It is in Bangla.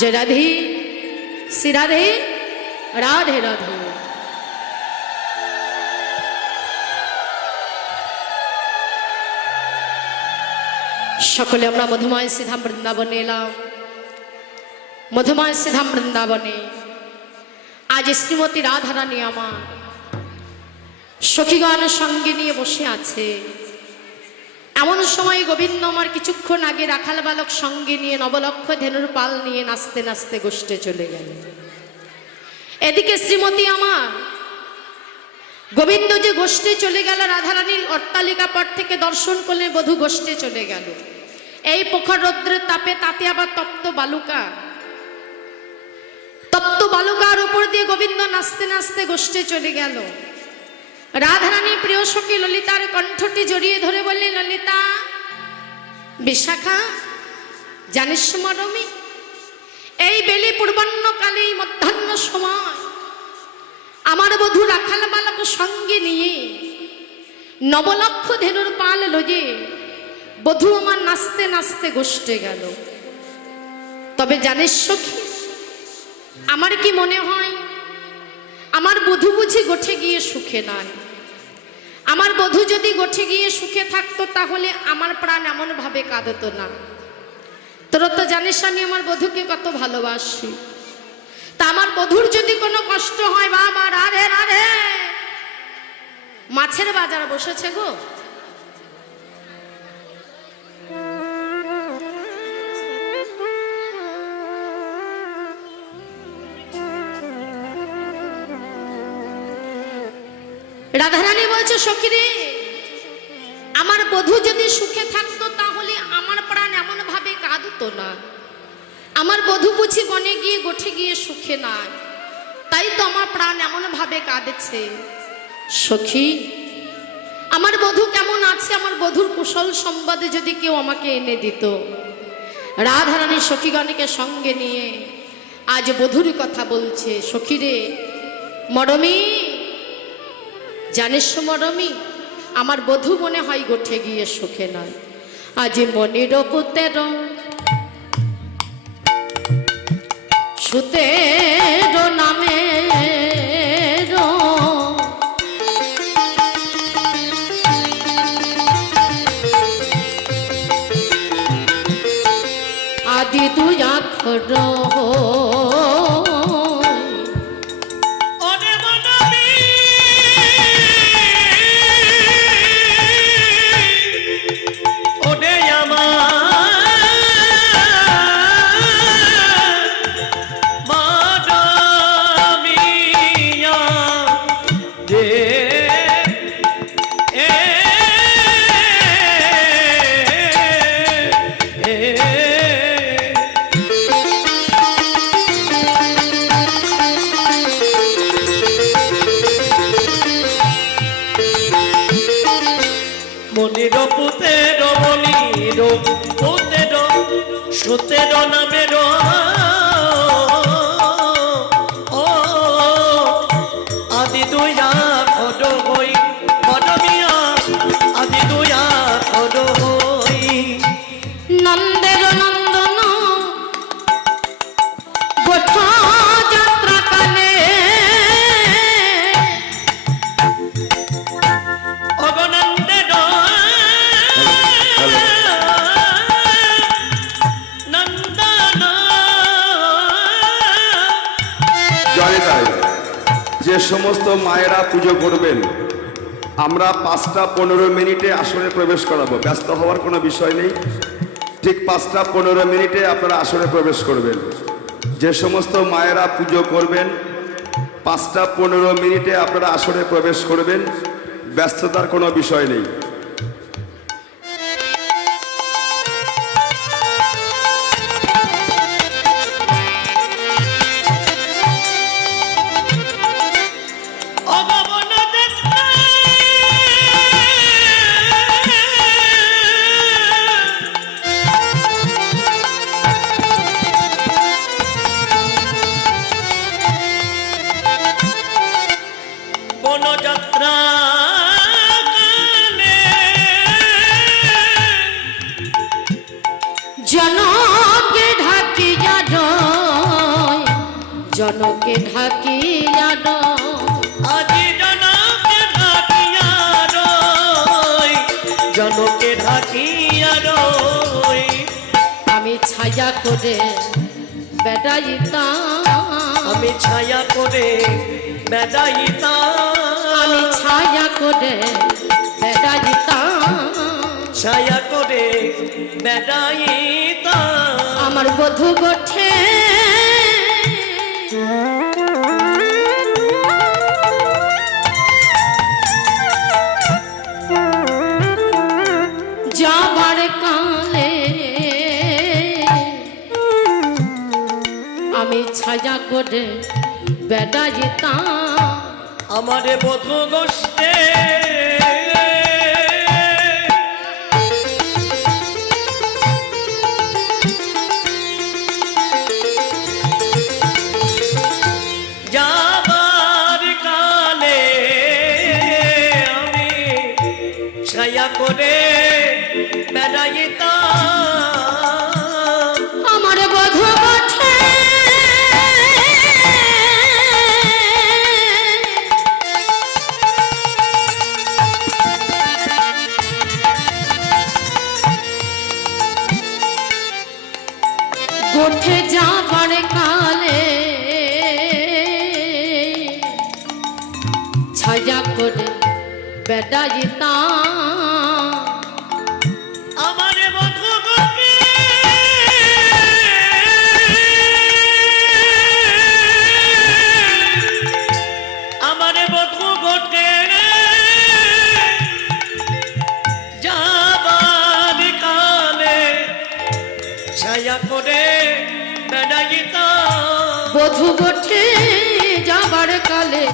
जय राधे श्री राधे राधे राधे। सकले আমরা মধুময় শ্রীধাম বৃন্দাবনে এলাম। মধুময় শ্রীধাম বৃন্দাবনে আজ শ্রীমতী রাধারানী আমার সখীগণ সঙ্গে নিয়ে বসে আছে। এমন সময় গোবিন্দ আমার কিছুক্ষণ আগে রাখাল বালক সঙ্গে নিয়ে নবলক্ষ ধেনুর পাল নিয়ে নাচতে নাচতে গোষ্ঠে চলে গেল। এদিকে শ্রীমতী আমার গোবিন্দ যে গোষ্ঠে চলে গেল, রাধারানীর অট্টালিকা পট থেকে দর্শন করলে বধূ গোষ্ঠে চলে গেল। এই প্রখর রৌদ্রের তাপে তাতে আবার তপ্ত বালুকা, তপ্ত বালুকার উপর দিয়ে গোবিন্দ নাচতে নাচতে গোষ্ঠে চলে গেল। রাধারানী প্রিয় সখী ললিতার কণ্ঠটি জড়িয়ে ধরে বললেন, ললিতা বিশাখা জানিস মরমি, এই বেলি পূর্বাহ্নকালে মধ্যাহ্ন সময় আমার বধূ রাখাল বালক সঙ্গে নিয়ে নবলক্ষ ধেনুর পাল লজে বধূ আমার নাচতে নাচতে গোষ্ঠে গেল। তবে জানিস সখী, আমার কি মনে হয় আমার বধূ বুঝি গোঠে গিয়ে সুখে নাই। আমার বধূ যদি গোঠে গিয়ে সুখে থাকতো তাহলে আমার প্রাণ এমন ভাবে কাঁদতো না। তোরা তো জানিস আমি আমার বধূকে কত ভালোবাসি। তা আমার বধূর যদি কোনো কষ্ট হয়, বাবা রাধে রাধে, মাছের বাজার বসেছে গো। রাধারানী বলছে, সখী রে, আমার বধূ যদি সুখে থাকতো তাহলে আমার প্রাণ এমন ভাবে কাঁদতো না। আমার বধূ বুঝি বনে গিয়ে গোঠে গিয়ে সুখে নাই, তাই তো আমার প্রাণ এমন ভাবে কাঁদেছে। সখী, আমার বধূ কেমন আছে, আমার বধূর কুশল সম্বাদে যদি কেউ আমাকে এনে দিত। রাধারানী সখীগণকে সঙ্গে নিয়ে আজ বধূর কথা বলছে। সখী রে মরমি, জানিস মরমি, আমার বধূ মনে হয় গোঠে গিয়ে সুখে নয়। আজ মনির পুতের সুতের নামে আদি দুই আখর সুতের নামের আদি দুইয়া খড হই মনমিয়া, আদি দুইয়া খড হই নন্দের নন্দন গোঠা যাত্রা কালে অগনন্দের যে সমস্ত মায়েরা পুজো করবেন, আমরা 5টা 15 মিনিটে আসরে প্রবেশ করাবো। ব্যস্ত হওয়ার কোনো বিষয় নেই। ঠিক 5টা 15 মিনিটে আপনারা আসরে প্রবেশ করবেন। যে সমস্ত মায়েরা পুজো করবেন 5টা 15 মিনিটে আপনারা আসরে প্রবেশ করবেন। ব্যস্ততার কোনো বিষয় নেই। বনযাত্রা কানে জনকে ঢাকিয়া আজি জনকে ঢাকিয়া রই জনকে ঢাকিয়া রই আমি ছায়া করে বেড়াইতাম আমি ছায়া করে বেড়াইতাম আমি ছায়া করে বেড়াইতাম ছায়া করে বেড়াইতাম আমার বধূ গোঠে যাবার কালে আমি ছায়া করে বেড়াইতাম আমারে বধূ গোষ্ঠে যাবার কালে আমি ছায়া করে বেড়াইতাম আমার বধূ গোঠে গোঠে যাবার কালে ছায়া করে বেড়াইতাম আমারে বধূ গোষ্ঠে আমারে বধূ গোষ্ঠে যাবার কালে ছায়া করে বেড়াইতাম বধূ গোঠে যাবার কালে